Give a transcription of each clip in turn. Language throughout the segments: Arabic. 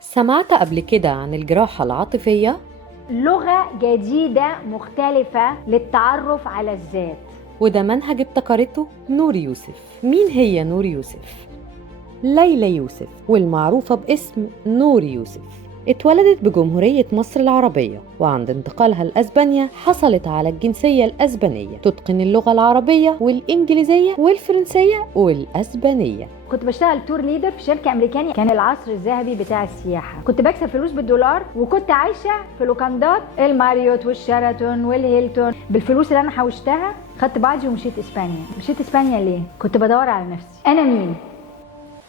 سمعت قبل كده عن الجراحة العاطفية؟ لغة جديدة مختلفة للتعرف على الذات. وده منهج ابتكرته نور يوسف. مين هي نور يوسف؟ ليلى يوسف، والمعروفة باسم نور يوسف، اتولدت بجمهورية مصر العربية، وعند انتقالها لأسبانيا حصلت على الجنسية الأسبانية، تتقن اللغة العربية والإنجليزية والفرنسية والأسبانية. كنت بشتغل تور ليدر في شركة أمريكانية، كان العصر الذهبي بتاع السياحة. كنت بكسب فلوس بالدولار، وكنت عايشة في لوكاندات الماريوت والشيراتون والهيلتون. بالفلوس اللي أنا حوشتها خدت بعضي ومشيت إسبانيا. مشيت إسبانيا ليه؟ كنت بدور على نفسي، أنا مين؟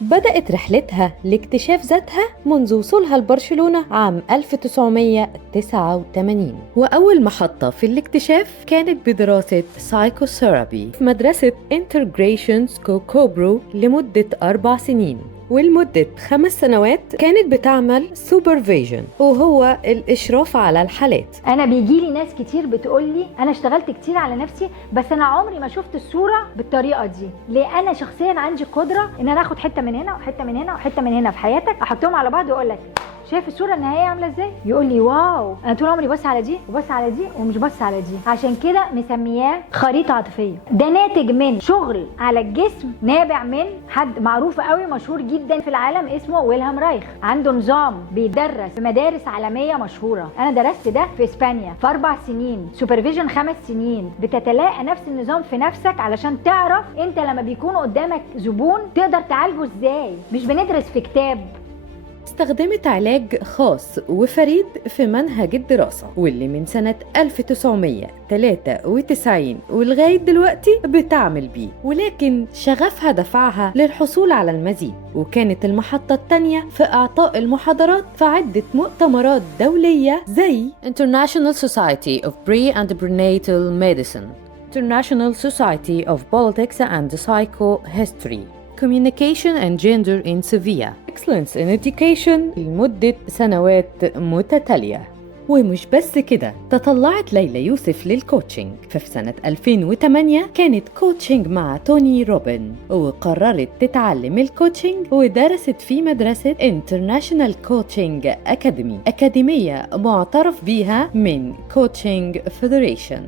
بدأت رحلتها لاكتشاف ذاتها منذ وصولها لبرشلونة عام 1989، وأول محطة في الاكتشاف كانت بدراسة سايكوثيرابي في مدرسة انتجريشنز كوكوبرو لمدة 4 سنين، ولمدة 5 سنوات كانت بتعمل سوبرفيجن، وهو الإشراف على الحالات. أنا بيجيلي ناس كتير بتقولي أنا اشتغلت كتير على نفسي، بس أنا عمري ما شفت الصورة بالطريقة دي. ليه؟ أنا شخصيا عندي قدرة إن أنا آخد حتة من هنا وحتة من هنا وحتة من هنا في حياتك، أحطهم على بعض وأقولك شايف الصورة النهائية عاملة ازاي؟ يقول لي واو، انا طول عمري بص على دي وبص على دي ومش بص على دي. عشان كده مسمياه خريطة عاطفية. ده ناتج من شغل على الجسم، نابع من حد معروف قوي مشهور جدا في العالم اسمه ويلهام رايخ. عنده نظام بيدرس في مدارس عالمية مشهورة. انا درست ده في اسبانيا في 4 سنين، سوبرفيجن 5 سنين. بتتلاقى نفس النظام في نفسك علشان تعرف انت لما بيكون قدامك زبون تقدر تعالجه ازاي. مش بندرس في كتاب. استخدمت علاج خاص وفريد في منهج الدراسة، واللي من سنة 1993 ولغاية دلوقتي بتعمل بيه، ولكن شغفها دفعها للحصول على المزيد. وكانت المحطة التانية في إعطاء المحاضرات في عدة مؤتمرات دولية زي International Society of Pre and Prenatal Medicine, International Society of Politics and Psychohistory, Communication and Gender in Sevilla, Excellence in Education لمدة سنوات متتالية. ومش بس كده، تطلعت ليلى يوسف للكوتشنج، ففي سنة 2008 كانت كوتشنج مع توني روبن، وقررت تتعلم الكوتشنج ودرست في مدرسة International Coaching Academy، أكاديمية معترف بيها من Coaching Federation.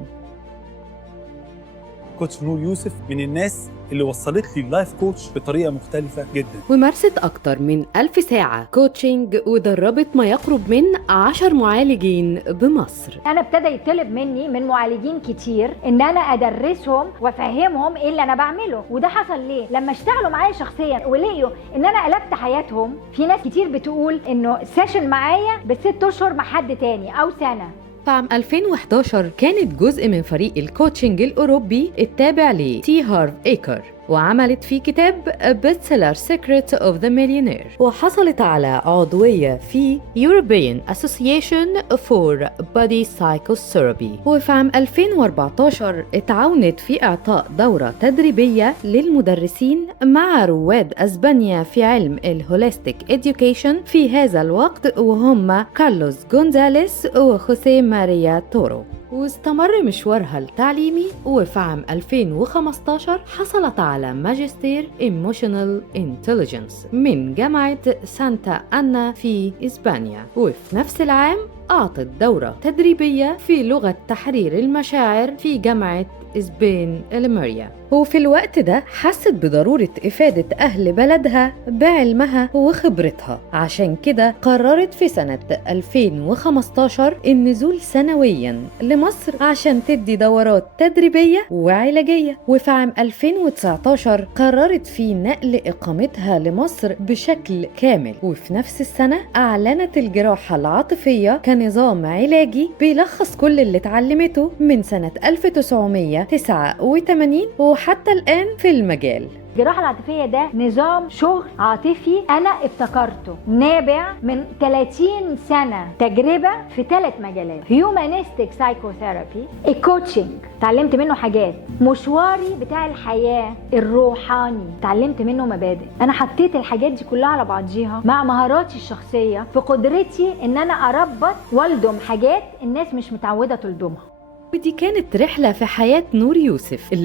كوتش نور يوسف من الناس اللي وصلت لي اللايف كوتش بطريقة مختلفة جدا، ومارست أكتر من 1000 ساعة كوتشنج، ودربت ما يقرب من 10 معالجين بمصر. أنا ابتدى يطلب مني من معالجين كتير إن أنا أدرسهم وأفهمهم إيه اللي أنا بعمله. وده حصل ليه؟ لما اشتغلوا معايا شخصيا ولقيوا إن أنا قلبت حياتهم. في ناس كتير بتقول إنه سيشن معايا ب6 أشهر مع حد تاني أو سنة. في عام 2011 كانت جزء من فريق الكوتشنج الأوروبي التابع لتي هارف إيكر، وعملت فيه كتاب بيست سيلر Secret of the Millionaire، وحصلت على عضوية في European Association for Body Psychotherapy. وفي عام 2014 اتعاونت في إعطاء دورة تدريبية للمدرسين مع رواد أسبانيا في علم الهوليستيك إديوكيشن في هذا الوقت، وهم كارلوس جونزاليس وخوسيه ماريا تورو. واستمر مشوارها التعليمي، وفي عام 2015 حصلت على ماجستير Emotional Intelligence من جامعة سانتا أنا في إسبانيا. وفي نفس العام أعطت دورة تدريبية في لغة تحرير المشاعر في جامعة إسبين الماريا. وفي الوقت ده حست بضرورة إفادة أهل بلدها بعلمها وخبرتها، عشان كده قررت في سنة 2015 النزول سنويا لمصر عشان تدي دورات تدريبية وعلاجية. وفي عام 2019 قررت في نقل إقامتها لمصر بشكل كامل. وفي نفس السنة أعلنت الجراحة العاطفية كنظام علاجي بيلخص كل اللي اتعلمته من سنة 1989 وحتى الآن في المجال. الجراحة العاطفية ده نظام شغل عاطفي أنا ابتكرته، نابع من 30 سنة تجربة في 3 مجالات: هيومانيستيك سايكوثيرابي، الكوتشنج اتعلمت منه حاجات، مشواري بتاع الحياة الروحاني اتعلمت منه مبادئ. أنا حطيت الحاجات دي كلها على بعضيها مع مهاراتي الشخصية في قدرتي إن أنا أربط والدم حاجات الناس مش متعودة تلدمها. ودي كانت رحلة في حياة نور يوسف اللي